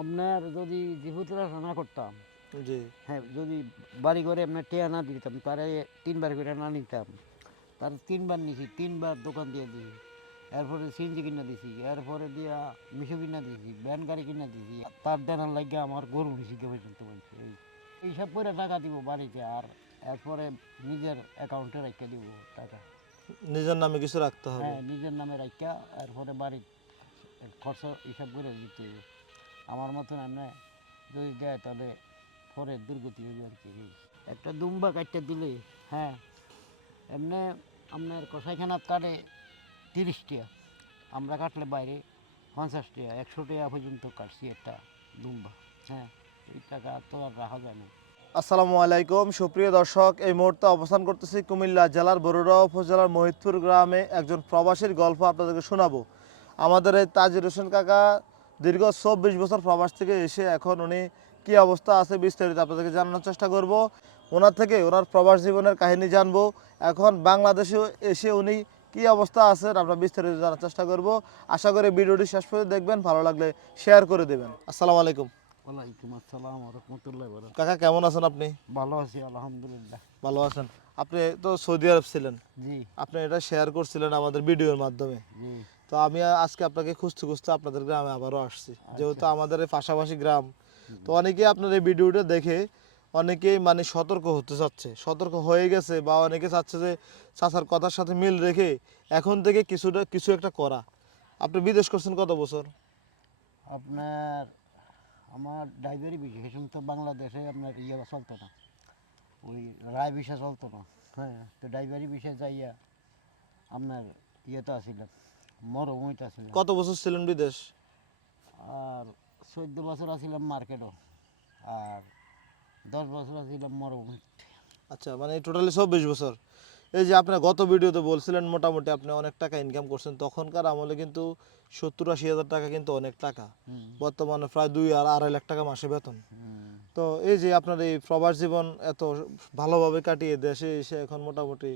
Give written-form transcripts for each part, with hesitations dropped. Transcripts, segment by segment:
আপনার যদি জীবতরা না করতাম, জি। হ্যাঁ, যদি বাড়ি ঘরে আপনার টেয়া না দিতাম, তারে ৩ বার করে না নিতাম, তার ৩ বার নিছি, ৩ বার দোকান দিয়ে দিছি, এরপরে সিএনজি কিনা দিছি, এরপরে দিয়া মিশো কিনা দিছি, ভ্যান গাড়ি কিনা দিছি, তার দেনার লাগে আমার গরু নিছি কে পর্যন্ত বলছে। এইসব করে টাকা দিব বাড়িতে, আর এরপরে নিজের অ্যাকাউন্টে রেখে দিব টাকা। নিজের নামে কিছু রাখতে হবে। হ্যাঁ, নিজের নামে রাখা, এরপরে বাড়ির খরচ হিসাব করে দিতে হবে। আমার মতন এমনি যদি দেয় তাহলে পরে দুর্গতি হবে আর কি। একটা দুম্বা কাটতে দিলে, হ্যাঁ, এমনি আপনার কষাইখানাত কাটে 30 টাকা, আমরা কাটলে বাইরে 50 টাকা, 100 টাকা পর্যন্ত কাটছি একটা দুম্বা। হ্যাঁ, এই টাকা তো আর রাখা যায় না। আসসালামু আলাইকুম সুপ্রিয় দর্শক, এই মুহূর্তে অবস্থান করতেছি কুমিল্লা জেলার বরুড়া উপজেলার মহিতপুর গ্রামে। একজন প্রবাসীর গল্প আপনাদেরকে শোনাবো। আমাদের এই তাজির হোসেন কাকা দীর্ঘ 24 বছর প্রবাস থেকে এসে এখন উনি কী অবস্থা আছে বিস্তারিত আপনাদেরকে জানানোর চেষ্টা করব। ওনার থেকে ওনার প্রবাস জীবনের কাহিনী জানবো। এখন বাংলাদেশে এসে উনি কী অবস্থা আছেন আমরা বিস্তারিত জানার চেষ্টা করব। আশা করি ভিডিওটি শেষ পর্যন্ত দেখবেন, ভালো লাগলে শেয়ার করে দেবেন। আসসালামু আলাইকুম। ওয়ালাইকুম আসসালাম রহমতুল্লাহ বরক। কাকা কেমন আছেন আপনি? ভালো আছি আলহামদুলিল্লাহ। ভালো আছেন? আপনি তো সৌদি আরব ছিলেন, জি। আপনি এটা শেয়ার করছিলেন আমাদের ভিডিওর মাধ্যমে। জি। তো আমি আজকে আপনাকে খুঁজতে খুঁজতে আপনাদের গ্রামে আবারও আসছি, যেহেতু আচ্ছা। আমাদের এই পাশাপাশি গ্রাম। তো অনেকেই আপনার এই ভিডিওটা দেখে অনেকেই মানে সতর্ক হতে চাচ্ছে, সতর্ক হয়ে গেছে, বা অনেকে চাচ্ছে যে চাচার কথার সাথে মিল রেখে এখন থেকে কিছু একটা করা। আপনি বিদেশ করছেন কত বছর? আপনার আমার ড্রাইভারি বিষয় সে সময় তো বাংলাদেশে আপনার ইয়ে চলতো না, ওই রায় বিষয় চলতো না। হ্যাঁ, তো ড্রাইভারি বিষয় যাইয়া আপনার ইয়েতে আসছিলাম, মরুভূমিতে আসছিলাম। কত বছর ছিলেন বিদেশ? আর 14 বছর আসছিলাম মার্কেটও, আর 10 বছর আসছিলাম মরুভূমিতে। আচ্ছা, মানে টোটালি 24 বছর। এই যে আপনার গত ভিডিওতে বলছিলেন মোটামুটি আপনি অনেক টাকা ইনকাম করছেন, তখনকার আমলে কিন্তু 70-80 হাজার টাকা কিন্তু অনেক টাকা। হুম। বর্তমানে প্রায় 2 আর 2.5 লাখ টাকা মাসে বেতন। হুম। তো এই যে আপনার এই প্রবাস জীবন এত ভালোভাবে কাটিয়ে দেশে এসে এখন মোটামুটি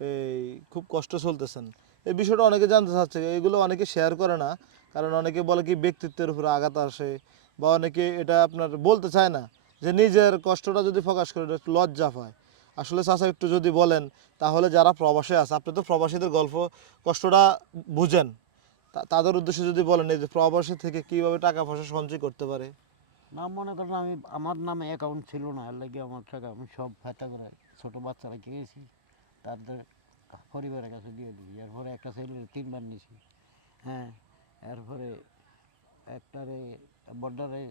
এই খুব কষ্ট চলতেছেন, এই বিষয়টা অনেকে জানতে চাচ্ছে। এগুলো অনেকে শেয়ার করে না, কারণ অনেকে বলে কি ব্যক্তিত্বের উপরে আঘাত আসে, বা অনেকে এটা আপনার বলতে চায় না যে নিজের কষ্টটা যদি প্রকাশ করে একটু লজ্জা পায়। আসলে চাচা একটু যদি বলেন তাহলে যারা প্রবাসে আছে, আপনি তো প্রবাসীদের গল্প কষ্টটা বুঝেন, তাদের উদ্দেশ্যে যদি বলেন এই যে প্রবাসী থেকে কিভাবে টাকা পয়সা সঞ্চয় করতে পারে। না, মনে করেন আমি আমার নামে অ্যাকাউন্ট ছিল না, এর লাগে আমার টাকা আমি সব ফাটা করে ছোটো বাচ্চা রেখে গেছি, তাদের পরিবারের কাছে দিয়ে দিই। এরপরে একটা ছেলের 3 বার নিছি। হ্যাঁ, এরপরে একটারে বর্ডারে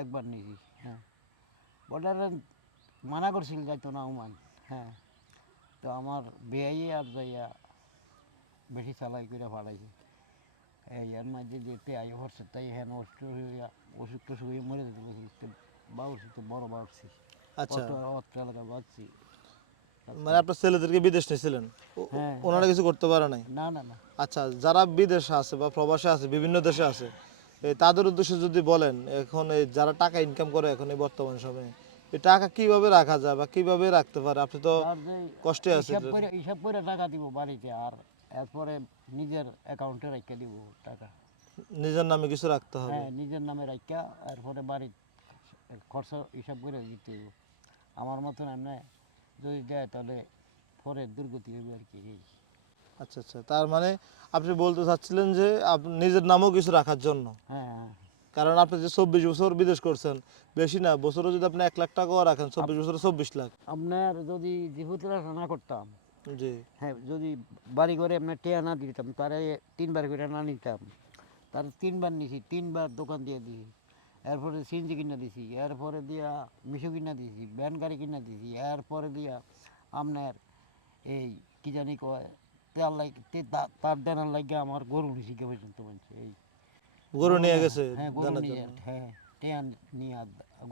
1 বার নিছি। হ্যাঁ, বর্ডারে মানা করছিল যাইতো না ওমান। হ্যাঁ, তো আমার বেয়াই আর যাইয়া বেশি চালাই করে ফাড়াইছে। এই এর মাঝে যেতে আই হচ্ছে তাই হ্যাঁ নষ্ট হইয়া অসুখ টসুখ হয়ে মরে যেতে বলছি। বাউছি তো বড় বাড়ছি, আচ্ছা, অত এলাকা বাড়ছি। মানে আপনার ছেলেদেরকে বিদেশ নিয়েছিলেন, হ্যাঁ। ওনারা কিছু করতে পারে নাই? না, না, না। আচ্ছা, যারা বিদেশে আছে বা প্রবাসে আছে, বিভিন্ন দেশে আছে, তাদের উদ্দেশ্যে যদি বলেন এখন এই যারা টাকা ইনকাম করে এখন এই বর্তমান সময়ে এই টাকা কিভাবে রাখা যায় বা কিভাবে রাখতে পারে? আপনি তো যার যে কষ্টে আছেন। হিসাব করে টাকা দিব বাড়িতে, আর এরপরে নিজের অ্যাকাউন্টে রেখে দিব টাকা। নিজের নামে কিছু রাখতে হবে। হ্যাঁ, নিজের নামে রাখা, এরপরে বাড়ির খরচ হিসাব করে দিতে হইব। আমার মতন এমনি যদি দেয় তাহলে পরে দুর্গতি হবে আর কি। আচ্ছা আচ্ছা, তার মানে আপনি বলতে চাচ্ছিলেন যে আপনি নিজের নামেও কিছু রাখার জন্য। হ্যাঁ, হ্যাঁ। কারণ আপনি যে 24 বছর বিদেশ করছেন, বেশি না, বছরে যদি আপনি 1 লাখ টাকাও রাখেন, 24 বছরে 24 লাখ। আপনার যদি জীবতরা না করতাম, জি। হ্যাঁ, যদি বাড়ি ঘরে আপনার টেয়া না দিতাম, তারে 3 বার করে না নিতাম, তার 3 বার নিছি, 3 বার দোকান দিয়ে দিছি, এরপরে সিএনজি কিনা দিছি, এরপরে দিয়া মিশো কিনা দিছি, ভ্যান গাড়ি কিনা দিছি, এরপরে দিয়া আপনার এই কি জানি কয় তেল লাগে, তার দেনার লাগে আমার গরু নিছি কে পর্যন্ত বলছে। এই গরু গরু নিয়ে নিয়ে, গেছে হ্যাঁ, গরু জানার নিয়ে, জন্য। হ্যাঁ, টেয়া নিয়ে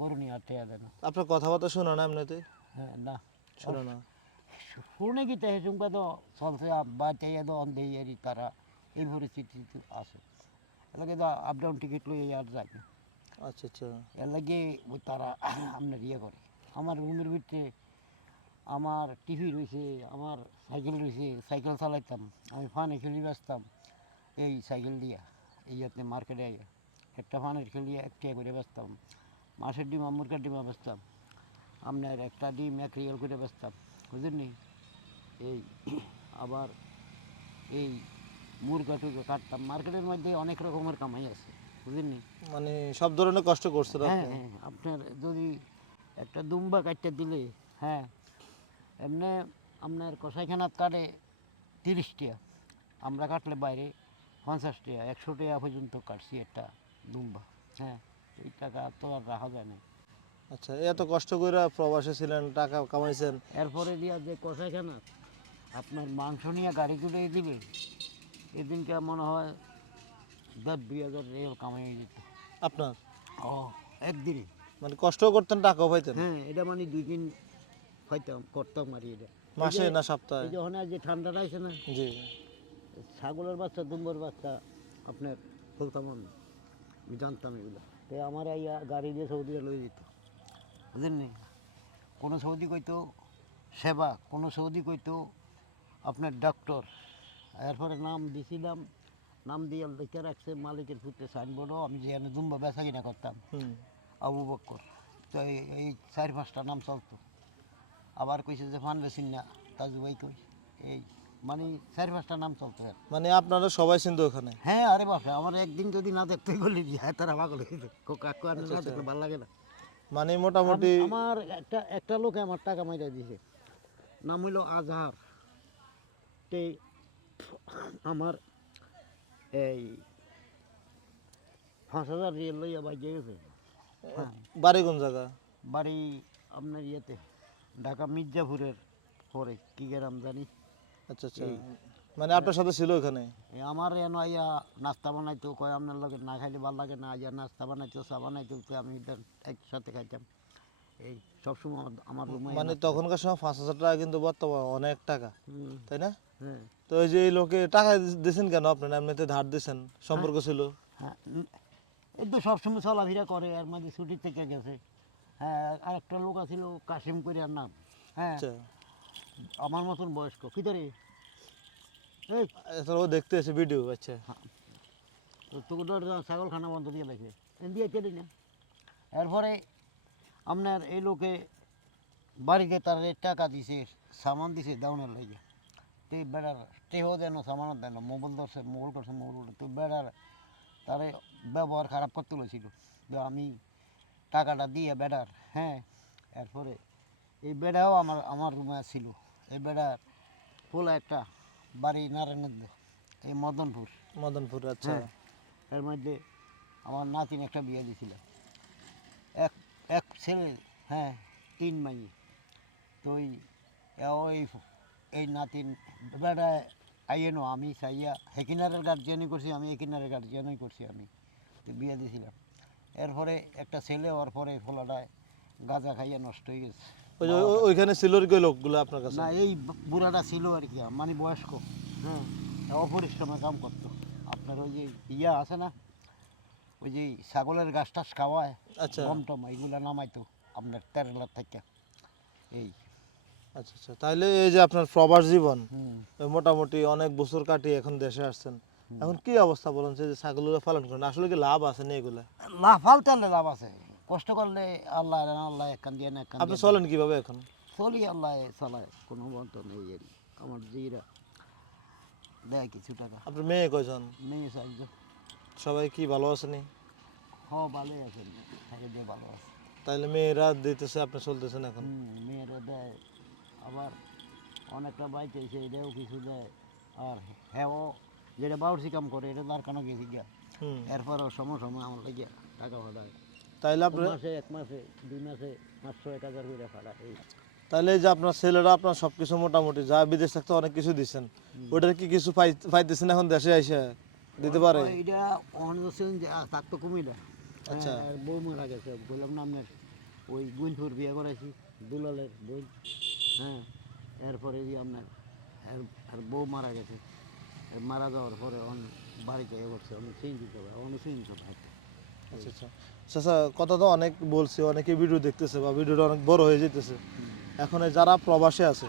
গরু নিয়ে আর টেয়া দেন। আপনার কথাবার্তা শোনা না এমনিতে? হ্যাঁ, না। শোনা না। শুনে গিতে হেসুমকা তো চলছে, বাচ্চা তো অন্ধে এরি তারা এই পরিস্থিতি আছে। এর লাগে তো আপ ডাউন টিকিট লই আর যায় না। আচ্ছা আচ্ছা। এর লাগে ওই তারা আপনার ইয়ে করে। আমার রুমের ভিতরে আমার টিভি রয়েছে, আমার সাইকেল রয়েছে, সাইকেল চালাইতাম আমি, ফানে খেলি বেচতাম এই সাইকেল দিয়া, এই আপনি মার্কেটে আইয়া একটা ফানের খেলিয়ে একটা করে বেচতাম, মাছের ডিম মুরগার ডিমা বেচতাম, আপনার একটা ডিম 1 রিয়াল করে বেচতাম, বুঝলেন? এই আবার এই মুরগা টুরগা কাটতাম। মার্কেটের মধ্যে অনেক রকমের কামাই আছে, বুঝলেন? মানে সব ধরনের কষ্ট করছেন হ্যাঁ আপনি। হ্যাঁ, আপনার যদি একটা দুম্বা কাটতে দিলে, হ্যাঁ, এমনি আপনার কষাইখানাত কাটে 30 টাকা, আমরা কাটলে বাইরে 50 টাকা 100 টাকা পর্যন্ত কাটছি একটা দুম্বা। হ্যাঁ, এই টাকা তো আর রাখা যায় না। আচ্ছা, এত কষ্ট করে প্রবাসে ছিলেন, টাকা কামাইছেন। এরপরে দিয়া যে কষাইখানা আপনার মাংস নিয়ে গাড়ি তুলে দিবে, এদিনকে মনে হয় 10-20 হাজার রিয়াল কামাই হয়ে যেত। আপনার ও, একদিনে। মানে কষ্ট করতেন, টাকাও পাইতেন? হ্যাঁ, এটা মানে 2 দিন খাইতাম, করতাম আর এটা। মাসে না সপ্তাহে? এই যখন আর যে ঠান্ডাটা আছে না, জি। ছাগলের বাচ্চা দুম্বর বাচ্চা আপনার খুলতাম আমি, জানতাম এগুলো। তো আমার এই গাড়ি দিয়ে সৌদিতে লয়ে যেত, বুঝলেন? কোনো সৌদি কইতো সেবা, কোনো সৌদি কইতো আপনার ডক্টর। এরপরে নাম দিছিলাম, নাম দিয়ে লিখে রাখছে মালিকের পুত্রে সাইনবোর্ডও, আমি যেখানে দুম্বা বেচা কিনা করতাম, হুম। আবু বক্কর। তো এই 4-5টা নাম চলতো। আবার কইছে যে ফান বেসিন না, তাজু ভাই কই, এই মানে 4-5টা নাম চলতো। মানে আপনারা সবাই চিনতো ওখানে? হ্যাঁ, আরে বাপরে, আমার একদিন যদি না দেখতে গেলে হ্যাঁ তারা পাগল হয়ে যেত। কাকু আর না দেখলে ভালো লাগে না। মানে মোটামুটি আমার একটা লোকে আমার টাকা মাইরা দিছে, নাম হইল আজহার। তে আমার এই 5,000 রিয়াল লইয়া বাইকে গেছে। হ্যাঁ, বাড়ি কোন জায়গা? বাড়ি আপনার ইয়েতে, ঢাকা মির্জাপুরের পরে কি গ্রাম জানি। আচ্ছা আচ্ছা, মানে আপনার সাথে ছিল ওখানে? এই আমার এনো আইয়া নাস্তা বানাইতো, কয় আপনার লগে না খাইলে ভালো লাগে না, আইয়া নাস্তা বানাইতো, চা বানাইতো, তো আমি একসাথে খাইতাম। এই সবসময় আমার রুমে। মানে তখনকার সময় 5,000 টাকা কিন্তু বর্তমান অনেক টাকা, তাই না? হ্যাঁ তো এই যে এই লোকে টাকা দিয়েছেন কেন আপনার? এমনিতে ধার দিয়েছেন, সম্পর্ক ছিল? হ্যাঁ, এই তো সবসময় চলাফেরা করে, এর মধ্যে ছুটি থেকে গেছে। হ্যাঁ, আরেকটা লোক আছিল কাশিম করিয়ার নাম। হ্যাঁ, আচ্ছা, আমার মতন বয়স্ক, ভিতরে এই এছাড়া ও দেখতে এসে ভিডিও। আচ্ছা, তোকে ছাগলখানা বন্ধ দিয়ে লেখে দিয়ে চলি না। এরপরে আপনার এই লোকে বাড়িতে তার টাকা দিছে, সামান দিছে দাউনের লাগে। তুই বেড়ার টেহও দেন, সামানও দেন, মোবাইল ধরছে, মোবাইল করছে, মোবাইল তুই বেড়ার তারে ব্যবহার খারাপ করতে বলেছিল। যে আমি টাকাটা দিয়ে বেড়ার, হ্যাঁ। এরপরে এই বেড়াও আমার রুমে ছিল। এই বেড়ার পোলা একটা বাড়ি নারায়ণগঞ্জ, এই মদনপুর। মদনপুর। আচ্ছা, হ্যাঁ, এর মধ্যে আমার নাতিন একটা বিয়ে দিয়েছিল, এক এক ছেলে, হ্যাঁ, 3 মাই। তো ওই এই নাতিন বেড়ায় আইয়েনো আমি চাইয়া হেকিনারের গার্জিয়ানই করছি, আমি একিনারের গার্জিয়ানই করছি আমি, তো বিয়ে দিয়েছিলাম। এরপরে একটা ছেলে হওয়ার পরে ফলাটায় গাঁজা খাইয়া নষ্ট হয়ে গেছে। ওই যে ওইখানে ছিল আর কি লোকগুলো আপনার কাছে? না, এই বুড়াটা ছিল আর কি, মানে বয়স্ক। হ্যাঁ, অপরিশ্রমে কাম করতো। আপনার ওই যে ইয়া আছে না, ওই যে ছাগলের গাছ টাছ খাওয়ায়, আচ্ছা গম টম এইগুলা নামাইতো আপনার তেরলার থেকে। এই আচ্ছা আচ্ছা, তাহলে এই যে আপনার প্রবাস জীবন, হুম, মোটামুটি অনেক বছর কাটিয়ে এখন দেশে আসছেন, এখন কি অবস্থা বলেন? যে ছাগলগুলো পালন করেন, আসলে কি লাভ আছে না এগুলা? লাভ ফালতে আনলে লাভ আছে, কষ্ট করলে আল্লাহ আল্লাহ একখান দিয়ে না একখান আপনি দিয়ে চলেন কিভাবে এখন? চলি, আল্লাহ চালায়, কোনো বন্ত নেই। এর আমার জিরা দেয় কিছু টাকা। আপনার মেয়ে কয়জন? মেয়ে সাহায্য, সবাই কি ভালো আছেনি? ভালোই আছে, থাকে দিয়ে ভালো আছে। তাইলে মেয়েরা দিতেছে, আপনি চলতেছেন এখন? মেয়েরা দেয়, আবার অনেকটা বাইক এসে এটাও কিছু দেয়। আর হ্যাঁ, যেটা বাউরসি কাম করে এটা তার কেন গেছি গিয়া, হুম। এরপরও সময় সময় আমার লাগিয়া টাকা ফাটায়। তাইলে আপনার, মাসে 1 মাসে 2 মাসে 500-1000 করে ফাটায়। এই তাইলে এই যে আপনার ছেলেরা আপনার সবকিছু মোটামুটি যা বিদেশ থাকতে অনেক কিছু দিচ্ছেন, ওটার কি কিছু পাইতেছেন এখন দেশে আইসা দিতে পারে? এটা অনজন যে থাকতো কুমিল্লা। আচ্ছা। আর বউ মারা গেছে, বললাম না আপনার, ওই গুলপুর বিয়ে করেছি, দুলালের বই। হ্যাঁ, এরপরে যে আপনার আর বউ মারা গেছে। মারা যাওয়ার পরে বাড়িতে এ করছে, অনেক চিন্তিত হবে, অনেক চিন্তিত থাকতে। আচ্ছা আচ্ছা আচ্ছা, কথা তো অনেক বলছি, অনেকে ভিডিও দেখতেছে বা ভিডিওটা অনেক বড় হয়ে যেতেছে। এখন এই যারা প্রবাসে আছে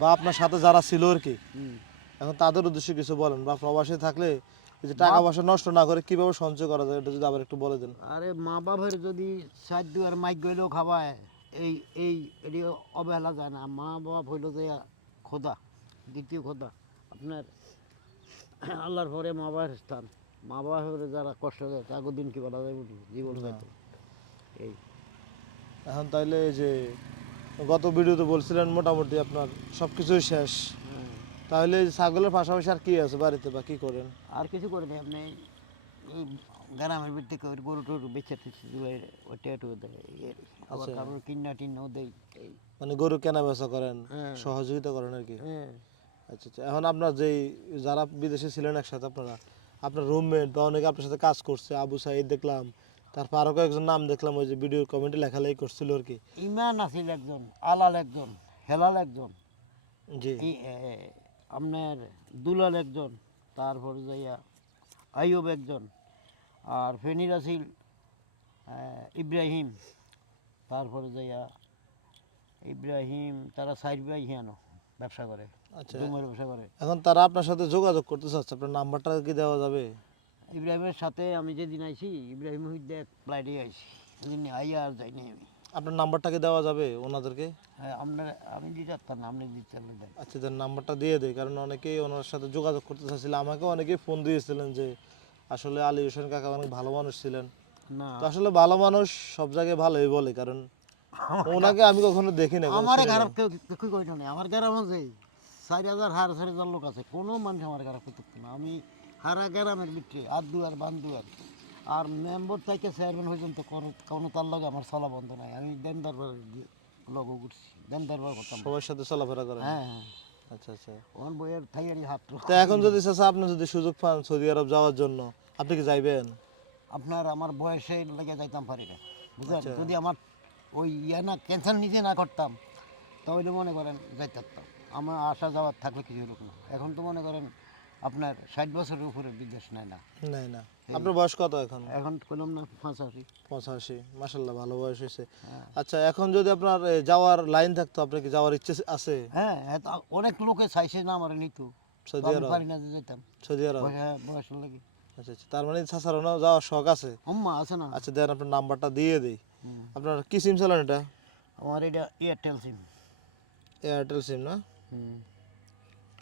বা আপনার সাথে যারা ছিল আর কি, হুম। এখন তাদের উদ্দেশ্যে কিছু বলেন, বা প্রবাসে থাকলে এই যে টাকা পয়সা নষ্ট না করে কিভাবে সঞ্চয় করা যায় এটা যদি আবার একটু বলে দেন। আরে মা বাবার যদি সাইড দুয়ার মাইক গইলেও খাওয়ায়, এই এই এটি অবহেলা যায় না। মা বাবা হইল যে খোদা, দ্বিতীয় খোদা আপনার। আল্লাহর পরে মা বাবার স্থান। মা বাবা হলে যারা কষ্ট দেয় তাকে দিন কি বলা যায় বুঝি, জীবন না। যাইতো এই। এখন তাইলে এই যে গত ভিডিওতে বলছিলেন মোটামুটি আপনার সব কিছুই শেষ, হ্যাঁ। তাহলে এই ছাগলের পাশাপাশি আর কি আছে বাড়িতে বা কি করেন? আর কিছু করে নেই আপনি, এই গ্রামের ভিত্তিক ওই গরু টরু বেঁচে টেচে ওইটা একটু দেয় এর। আবার আচ্ছা। কারোর কিন্না টিন্নাও দেয় এই। মানে গরু কেনা বেচা করেন, হ্যাঁ। সহযোগিতা করেন আর কি। হ্যাঁ। আচ্ছা আচ্ছা। এখন আপনার যেই যারা বিদেশে ছিলেন একসাথে আপনারা, আপনার রুমমেট বা অনেকে আপনার সাথে কাজ করছে, আবু সাইদ দেখলাম, তারপর আরও কয়েকজন নাম দেখলাম ওই যে ভিডিওর কমেন্টে লেখালেখি করছিল আর কি। ইমান আসিল একজন, আলাল একজন, হেলাল একজন, জি। আপনার দুলাল একজন, তারপর যাইয়া আইয়ুব একজন, আর ফেনির আসিল ইব্রাহিম, তারপরে যাইয়া ইব্রাহিম, তারা সাইড ইব্রাহিম ব্যবসা করে, আচ্ছা। ডুমের ব্যবসা করে। এখন তারা আপনার সাথে যোগাযোগ করতে চাচ্ছে, আপনার নাম্বারটা কি দেওয়া যাবে? ইব্রাহিমের সাথে আমি যেদিন আইছি, ইব্রাহিম হইতে এক ফ্লাইটে আইছি, সেদিন আইয়া আর যাইনি আমি। আপনার নাম্বারটা কি দেওয়া যাবে ওনাদেরকে? হ্যাঁ, আপনার আমি দিতে পারতাম না, আপনি দিতে পারলে দেন। আচ্ছা, দেন নাম্বারটা দিয়ে দেয়, কারণ অনেকেই ওনার সাথে যোগাযোগ করতে চাচ্ছিল। আমাকে অনেকেই ফোন দিয়েছিলেন যে আসলে আলী হোসেন কাকা অনেক ভালো মানুষ ছিলেন। না, তো আসলে ভালো মানুষ সব জায়গায় ভালোই বলে, কারণ ওনাকে আমি কখনো দেখি না। আমার খারাপ কেউ কি কইল না। আমার গ্রামে যে 4,000 4,500 লোক আছে, কোনো মানুষ আমার খারাপ করতে না। আমি হারা গ্রামের ভিতরে আদুয়ার বান্দুয়ার আর মেম্বার থেকে চেয়ারম্যান পর্যন্ত কোনো তার লগে আমার চলা বন্ধ নাই। আমি দেন দরবার লগ করছি, দেন দরবার করতাম। সবার সাথে চলাফেরা করেন? হ্যাঁ হ্যাঁ। আচ্ছা আচ্ছা। ওর বইয়ের থাইয়ারি হাত। তো এখন যদি চাচা আপনি যদি সুযোগ পান সৌদি আরব যাওয়ার জন্য, আপনি কি যাইবেন? আপনার আমার বয়সে লেগে যাইতাম পারি না, বুঝলেন? আচ্ছা। যদি আমার ওই না ক্যান্সার নিজে না করতাম তাহলে মনে করেন যাইতে পারতাম। আমার আসা যাওয়ার থাকলে কিছু এরকম না। এখন তো মনে করেন আপনার 60 বছরের উপরে বিদেশ নেয় না। নাই না। আপনার বয়স কত এখন? এখন করলাম না 85। 85। মাশাল্লাহ, ভালো বয়স হয়েছে। হ্যাঁ। আচ্ছা, এখন যদি আপনার যাওয়ার লাইন থাকতো, আপনার কি যাওয়ার ইচ্ছে আছে হ্যাঁ, অনেক লোকে চাইছে না আমার নিত, সৌদি আরব? পারি না যে যেতাম সৌদি আরব? বয়স লাগে। আচ্ছা আচ্ছা, তার মানে চাচারও যাওয়ার শখ আছে? আম্মা আছে না। আচ্ছা, দেন আপনার নাম্বারটা দিয়ে দিই। হুম। আপনার কি সিম চালান এটা? আমার এটা এয়ারটেল সিম। এয়ারটেল সিম না? হুম।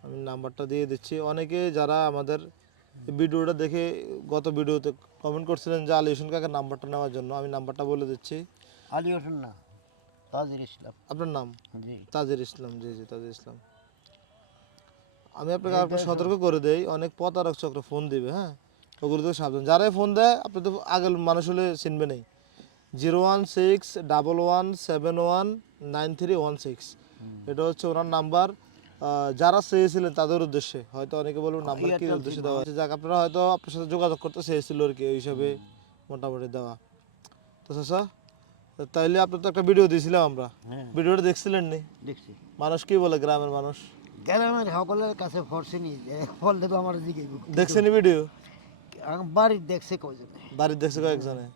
আমি নাম্বারটা দিয়ে দিচ্ছি। অনেকে যারা আমাদের এই ভিডিওটা দেখে গত ভিডিওতে কমেন্ট করছিলেন যে আলী হোসেন কাকার নাম্বারটা নেওয়ার জন্য, আমি নাম্বারটা বলে দিচ্ছি। আলী হোসেন না, তাজির ইসলাম। আপনার নাম? জি। তাজির ইসলাম। জি জি, তাজির ইসলাম। আমি আপনাকে আরেকটা সতর্ক করে দেই, অনেক প্রতারক চক্র ফোন দিবে, হ্যাঁ, ওগুলো তো সাবধান। যারাই ফোন দেয় আপনি তো আগের মানুষ হলে চিনবে নেই। 01611719316, এটা হচ্ছে ওনার নাম্বার। যারা চেয়েছিলেন তাদের উদ্দেশ্যে, হয়তো অনেকে বলবেন নাম্বার কি এয়ারটেল উদ্দেশ্যে সিম, দেওয়া আছে, যাক আপনারা হয়তো আপনার সাথে যোগাযোগ করতে চেয়েছিল আর কি, ওই হিসাবে মোটামুটি দেওয়া। তো চাচা, তাইলে আপনার তো একটা ভিডিও দিয়েছিলাম আমরা, হ্যাঁ ভিডিওটা দেখছিলেন নি? দেখছি। মানুষ কি বলে গ্রামের মানুষ? গ্রামের সকলের কাছে ফরসিনি, ফল দেবো আমার দিকে। দেখছেন ভিডিও? বাড়ির দেখছে কয়জনে। বাড়ির দেখছে কয়েকজনে?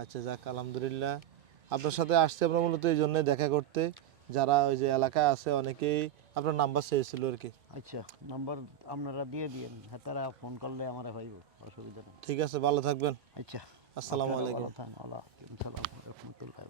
আচ্ছা, যাক আলহামদুলিল্লাহ। আপনার সাথে আসছে আমরা মূলত এই জন্যই দেখা করতে, যারা ওই যে এলাকায় আছে অনেকেই আপনার নাম্বার চেয়েছিল আর কি। আচ্ছা, নাম্বার আপনারা দিয়ে দিয়েন, হ্যাঁ তারা ফোন করলে আমার পাইব, অসুবিধা নেই। ঠিক আছে, ভালো থাকবেন। আচ্ছা, আসসালামু আলাইকুম। ওয়ালাইকুম আসসালাম রহমতুল্লাহ।